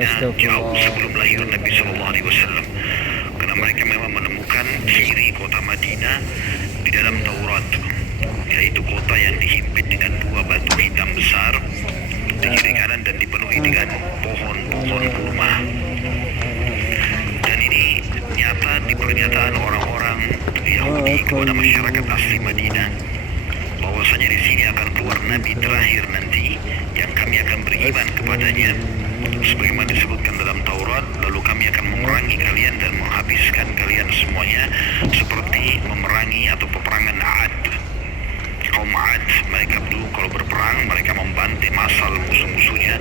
Madinah jauh sebelum lahir Nabi Shallallahu Alaihi Wasallam, karena mereka memang menemukan ciri kota Madinah di dalam Taurat, yaitu kota yang dihimpit dengan dua batu hitam besar di kiri kanan dan dipenuhi dengan pohon-pohon kurma. Dan ini nyata di pernyataan orang-orang Yahudi kepada masyarakat asli Madinah, bahwasanya di sini akan keluar Nabi terakhir nanti yang kami akan beriman kepadanya, sebagaimana disebutkan dalam Taurat. Lalu kami akan memerangi kalian dan menghabiskan kalian semuanya, seperti memerangi atau peperangan Ad. Kaum Ad, mereka dulu kalau berperang mereka membantai massal musuh-musuhnya,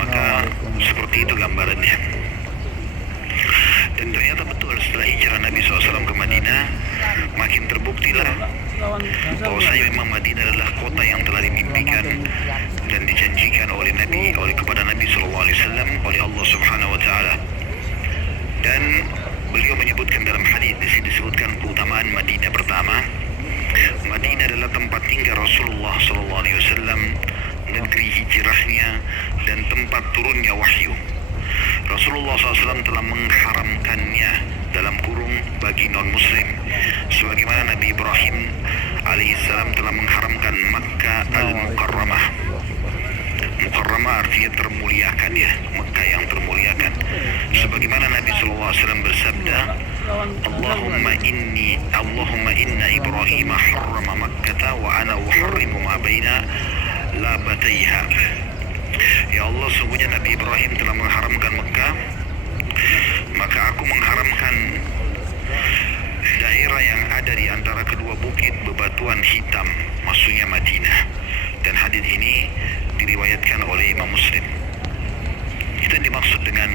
maka seperti itu gambarannya. Dan ternyata betul, setelah hijrah Nabi SAW ke Madinah, makin terbuktilah bahwasanya memang Madinah adalah kota yang telah dimimpikan dan dijanjikan oleh kepada Nabi SAW oleh Allah Subhanahu Wa Taala. Dan beliau menyebutkan dalam hadis, di sini disebutkan keutamaan Madinah. Pertama, Madinah adalah tempat tinggal Rasulullah SAW, negeri hijrahnya dan tempat turunnya wahyu. Rasulullah SAW telah mengharamkannya dalam kurung bagi non-muslim, sebagaimana Nabi Ibrahim alaihissalam telah mengharamkan Makkah al-Mukarramah. Mukarramah artinya termuliakan, ya, Makkah yang termuliakan. Sebagaimana Nabi SAW bersabda, Allahumma inna Ibrahim harrama Makkah wa ana uharrimu ma baina labataiha. Ya Allah, sungguhnya Nabi Ibrahim telah mengharamkan Mekah, maka aku mengharamkan daerah yang ada di antara kedua bukit bebatuan hitam, maksudnya Madinah. Dan hadis ini diriwayatkan oleh Imam Muslim. Itu yang dimaksud dengan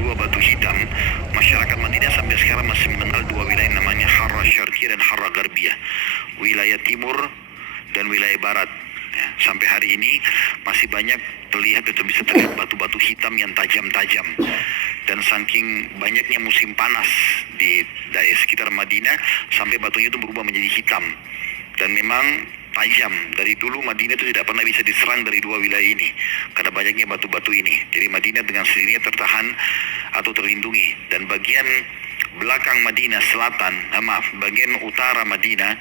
dua batu hitam. Masyarakat Madinah sampai sekarang masih mengenal dua wilayah, namanya Harra Syarqiyah dan Harra Gharbiyah, wilayah timur dan wilayah barat. Sampai hari ini masih banyak terlihat atau bisa terlihat batu-batu hitam yang tajam-tajam. Dan saking banyaknya musim panas di daerah sekitar Madinah, sampai batunya itu berubah menjadi hitam. Dan memang tajam. Dari dulu Madinah itu tidak pernah bisa diserang dari dua wilayah ini, karena banyaknya batu-batu ini. Jadi Madinah dengan sendirinya tertahan atau terlindungi. Dan bagian belakang Madinah bagian utara Madinah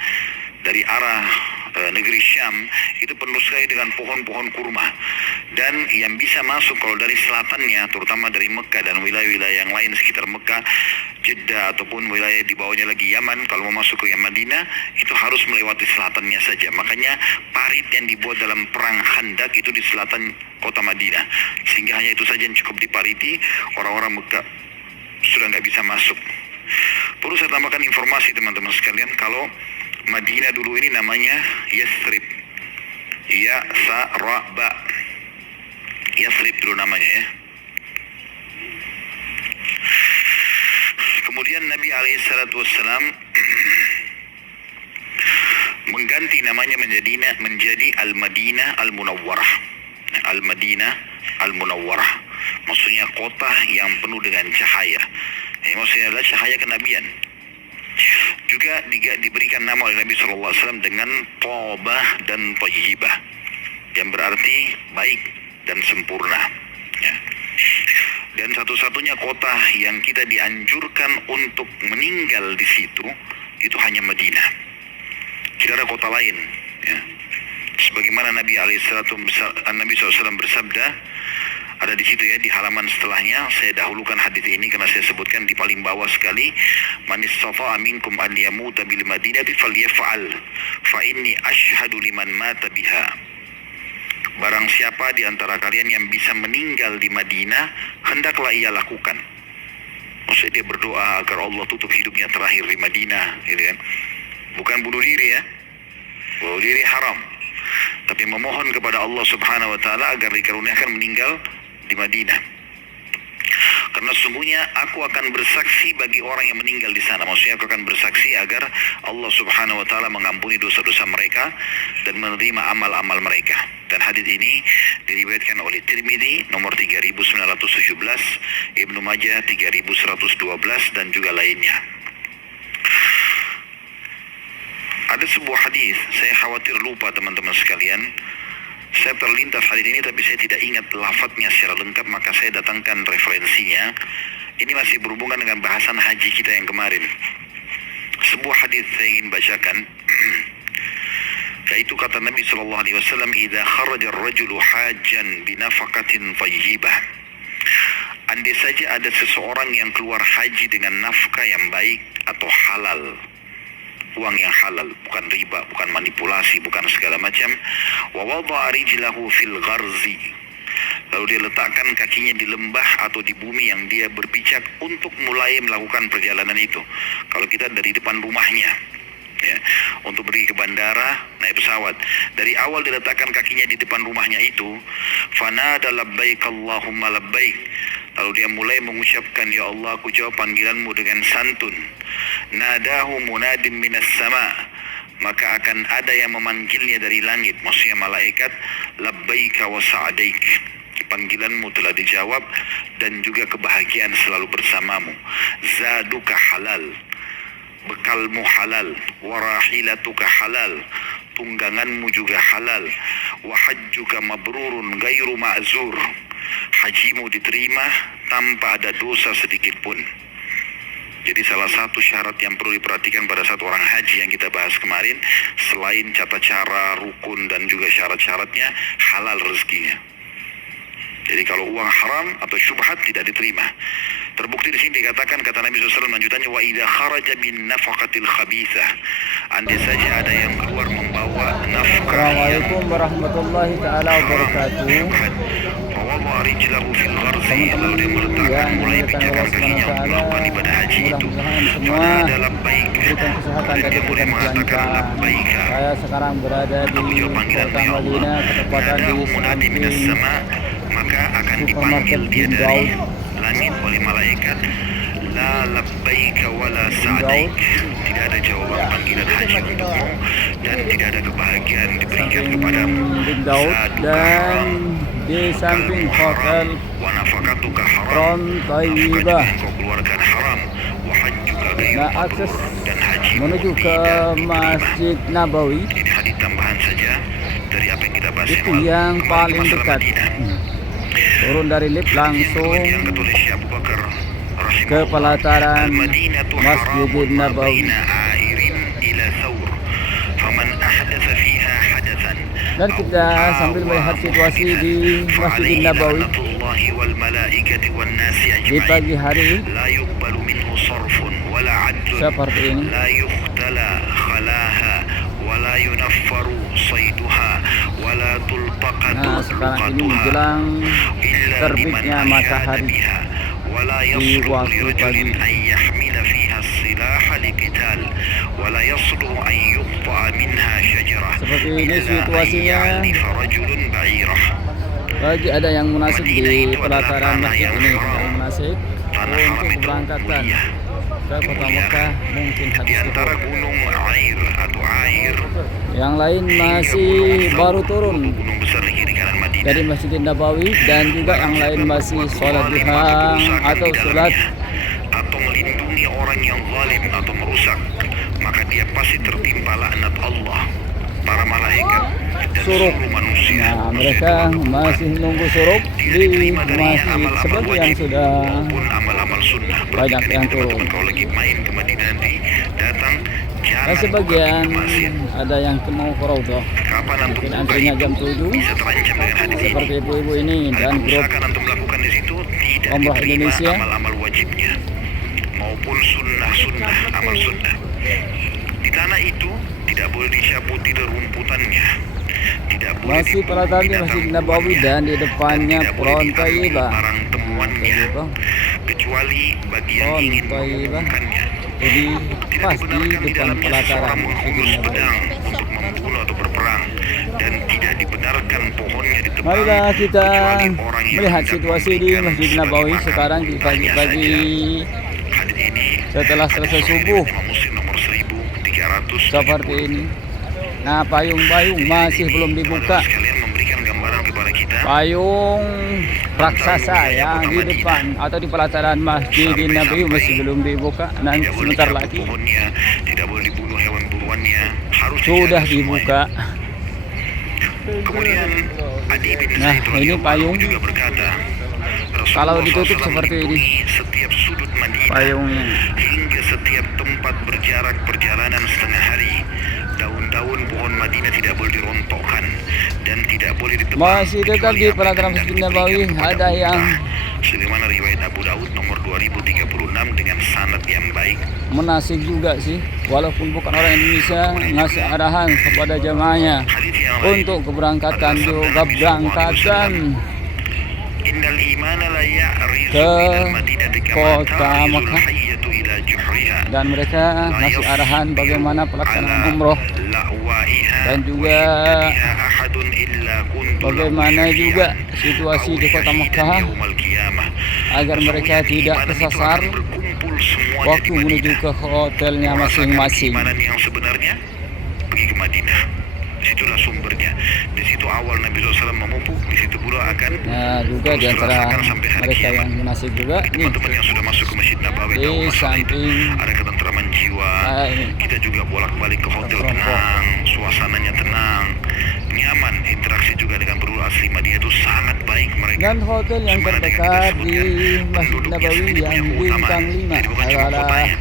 dari arah negeri Syam itu penuh sekali dengan pohon-pohon kurma. Dan yang bisa masuk kalau dari selatannya, terutama dari Mekah dan wilayah-wilayah yang lain sekitar Mekah, Jeddah ataupun wilayah di bawahnya lagi Yaman, kalau mau masuk ke Madinah itu harus melewati selatannya saja. Makanya parit yang dibuat dalam perang Khandaq itu di selatan kota Madinah, sehingga hanya itu saja yang cukup dipariti, orang-orang Mekah sudah nggak bisa masuk. Perlu saya tambahkan informasi teman-teman sekalian, kalau Madinah dulu ini namanya Yathrib. Ya, sa, ra, ba. Yathrib dulu namanya, ya. Kemudian Nabi SAW mengganti namanya menjadi Al-Madinah Al-Munawwarah. Al-Madinah Al-Munawwarah, maksudnya kota yang penuh dengan cahaya. Maksudnya adalah cahaya kenabian. Juga diberikan nama oleh Nabi SAW dengan Thabah dan Thayyibah, yang berarti baik dan sempurna, ya. Dan satu-satunya kota yang kita dianjurkan untuk meninggal di situ itu hanya Madinah. Tidak ada kota lain, ya. Sebagaimana Nabi SAW bersabda, ada di situ, ya, di halaman setelahnya. Saya dahulukan hadis ini karena saya sebutkan di paling bawah sekali. Man istata'a minkum an yamuta bil madinati falyaf'al fa inni asyhadu liman mata biha. Barang siapa di antara kalian yang bisa meninggal di Madinah, hendaklah ia lakukan. Maksudnya dia berdoa agar Allah tutup hidupnya terakhir di Madinah, gitu kan. Bukan bunuh diri, ya. Bunuh diri haram. Tapi memohon kepada Allah Subhanahu Wa Taala agar dikaruniakan meninggal di Madinah. Karena sesungguhnya aku akan bersaksi bagi orang yang meninggal di sana. Maksudnya aku akan bersaksi agar Allah Subhanahu Wa Taala mengampuni dosa-dosa mereka dan menerima amal-amal mereka. Dan hadis ini diriwayatkan oleh Tirmidzi nomor 3917, Ibnu Majah 3112 dan juga lainnya. Ada sebuah hadis, saya khawatir lupa teman-teman sekalian. Saya terlintas hadis ini tapi saya tidak ingat lafadznya secara lengkap, maka saya datangkan referensinya. Ini masih berhubungan dengan bahasan haji kita yang kemarin. Sebuah hadis saya ingin bacakan. Yaitu kata Nabi SAW, "Idza kharaja ar-rajulu hajjan bi nafaqatin thayyibah." Andai saja ada seseorang yang keluar haji dengan nafkah yang baik atau halal, uang yang halal, bukan riba, bukan manipulasi, bukan segala macam. Wa wada'a rijlahu fil gharzi, lalu dia letakkan kakinya di lembah atau di bumi yang dia berpijak untuk mulai melakukan perjalanan itu. Kalau kita dari depan rumahnya, ya, untuk pergi ke bandara naik pesawat, dari awal diletakkan kakinya di depan rumahnya itu, fanada labbaik Allahumma labbaik, lalu dia mulai mengucapkan, ya Allah, aku jawab panggilanmu dengan santun. Nadahu munadin minas sama, maka akan ada yang memanggilnya dari langit, maksudnya malaikat, labbaika wa sa'daik, panggilanmu telah dijawab dan juga kebahagiaan selalu bersamamu. Zaduka halal, bekalmu halal, warahilatuka halal, tungganganmu juga halal, wahajjuka mabrurun gairu ma'zur, hajimu diterima tanpa ada dosa sedikit pun. Jadi salah satu syarat yang perlu diperhatikan pada saat orang haji yang kita bahas kemarin, selain tata cara, rukun dan juga syarat-syaratnya, halal rezekinya. Jadi kalau uang haram atau syubhat tidak diterima. Terbukti di sini dikatakan, kata Nabi SAW lanjutannya, wa idza kharaja bin nafaqatil khabithah, andai saja ada yang keluar membawa nafkah. Assalamualaikum warahmatullahi taala wabarakatuh. Fawadha rijlahu fil gharzi, lalu dia meletakkan, mulai pijakan kakinya untuk melakukan ibadah haji itu. Fanada labbaik, lalu dia mulai mengatakan labbaika. Saya sekarang berada di kota Madinah, ketepatan di samping maka akan dipanggil dia dari langit oleh malaikat, la labbaika wala sa'daik, tidak ada jawaban panggilan haji untukmu dan tidak ada kebahagiaan diberikan kepadamu. Dan di samping hotel wa nafaqatuka haram, Ron Thayyibah. kau keluarkan haram, wa hajjuka ghairu Nah, akses dan haji menuju ke Masjid Nabawi ini hadis tambahan saja dari apa yang kita bahas itu yang paling dekat. Turun dari lift langsung ke pelataran Masjid Nabawi. Dan kita sambil melihat situasi di Masjid Nabawi di pagi hari seperti ini. Nah, sekarang ini menjelang terbitnya matahari di waktu pagi. Seperti ini situasinya. Bagi ada yang munasik di pelataran masjid ini, yang munasik untuk keberangkatan ke kota Mekah, mungkin di antara gunung air atau air, yang lain masih baru turun gunung besar di kiri kanan Madinah, dari Masjid Nabawi, dan juga yang lain masih sholat duha atau sholat atau melindungi orang yang zalim atau merusak, maka dia pasti tertimpa laknat Allah, para malaikat dan suruk. seluruh manusia. Nah, mereka masih menunggu suruk di masjid, sebagian sudah maupun amal-amal sunnah. banyak yang turun, Kalau lagi main ke Madinah nanti datang, dan sebagian ada yang mau ke Raudhah. kapan antum Mungkin antrinya jam 7 bisa terancam dengan hadis ini. seperti ibu-ibu ini dan grup Usahakan antum melakukan di situ tidak Umrah diterima Indonesia amal-amal wajibnya maupun sunnah amal sunnah. Di tanah itu tidak boleh dicabuti rerumputannya, tidak boleh masih pelatarannya Masjid Nabawi, dan di depannya Ron Thayyibah. barang temuannya kecuali bagi yang Ron ingin Thayyibah. mengumpulkannya. Jadi Tidak pas di dibenarkan di depan dalamnya pelataran seseorang Masjid menghunus Nabawi. pedang untuk membunuh atau berperang, dan tidak dibenarkan pohonnya ditebang Marilah kita kecuali orang yang melihat hendak situasi di memberikan Masjid sebagai Nabawi makan. sekarang di Hanya pagi-pagi saja, hadis ini setelah selesai subuh Imam Muslim nomor 1370. seperti ini. Nah, payung-payung masih belum dibuka. Sekalian memberikan gambaran kepada kita Payung raksasa yang di depan atau di pelataran Masjid Nabawi masih belum dibuka. Nanti tidak boleh sebentar dicabut lagi pohonnya, tidak boleh dibunuh hewan buruannya, harus sudah dijaga semuanya. dibuka. Kemudian Adi bin Nah, Zaid ini payung. juga berkata, Kalau Rasulullah ditutup SAW seperti ini memenuhi setiap sudut Madinah payungnya. hingga setiap tempat berjarak perjalanan setengah hari. Daun-daun pohon Madinah tidak boleh dirontokkan dan tidak boleh ditebang. Masih tetap kecuali di apa yang pelataran hendak Masjid diberikan Nabawi kepada ada yang unta. Sebagaimana riwayat Abu Daud nomor 2036 dengan sanad yang baik. menasik juga sih, walaupun bukan orang Indonesia, ngasih arahan kepada jamaahnya Hadits yang lain untuk keberangkatan adalah sabda juga Nabi berangkatan Innal imana la ya'rizu ke ilal madinati kama kota ta'rizul Makkah, hayyatu ila juhriha. dan mereka ngasih arahan bagaimana pelaksanaan umroh dan juga bagaimana juga situasi di kota Makkah agar mereka tidak tersasar waktu menuju ke hotelnya masing-masing. Yang sebenarnya pergi ke Madinah. Disitulah sumbernya. Di situ awal Nabi SAW memupuk, di situ pula akan Nah, juga di antara mereka yang munasik juga nih, teman-teman yang sudah masuk ke Masjid Nabawi di tahu masalah itu. samping Ada ketentraman jiwa. ini Kita juga bolak-balik ke hotel Kelompok. tenang, suasananya tenang, nyaman. Interaksi juga dengan penduduk asli Madinah itu sangat baik mereka. dan hotel yang Sebagaimana kita terdekat di sebutkan, Masjid penduduknya Nabawi sendiri yang punya keutamaan. bintang 5 Jadi bukan cuma adalah kotanya,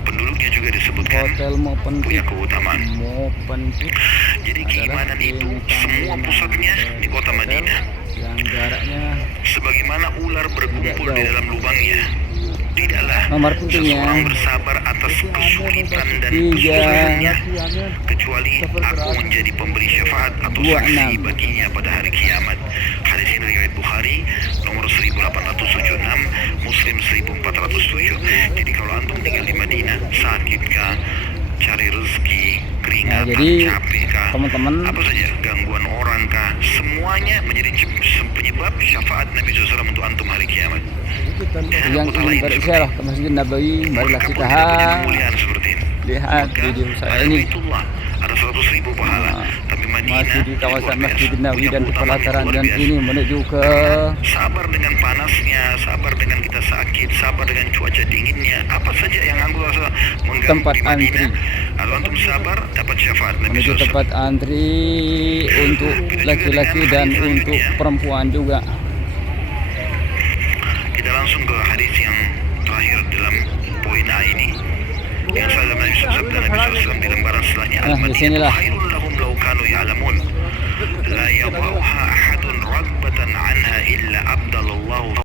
penduduknya juga disebutkan hotel maupun punya keutamaan. pit Jadi adalah keimanan itu bintang semua 5 pusatnya di kota hotel Madinah. yang jaraknya. Sebagaimana ular berkumpul Tidak di jauh. dalam lubangnya, tidaklah Nomor pentingnya seseorang bersabar atas kesulitan dan 3 kesulitannya kecuali aku menjadi pemberi syafaat atau saksi 26. baginya pada hari kiamat. Hadis ini riwayat Bukhari nomor 1876, Muslim 1407. Jadi kalau antum tinggal di Madinah, sakit kah, cari rezeki, Nah, keringatan, jadi capek kah, teman-teman, apa saja, gangguan orang kah, semuanya menjadi penyebab syafaat Nabi SAW untuk antum hari kiamat. yang ingin berisyarah ke Masjid Nabawi, marilah kita lihat video saya ini. Ada 100.000 pahala. Nah, Tapi Madinah masih di kawasan luar Masjid biasa, Nabawi punya dan di keutamaan yang pelataran luar dan biasa. ini menuju ke Sabar dengan panasnya, sabar dengan kita sakit, sabar dengan cuaca dinginnya, apa saja yang antum rasa mengganggu tempat di Madinah. antri, Kalau antum sabar, dapat syafaat Nabi menuju SAW. tempat antri untuk laki-laki dan untuk perempuan juga. Kita langsung ke hadis yang terakhir dalam poin A ini. Yang sabda Nabi SAW di lembaran setelahnya, Nah, di sinilah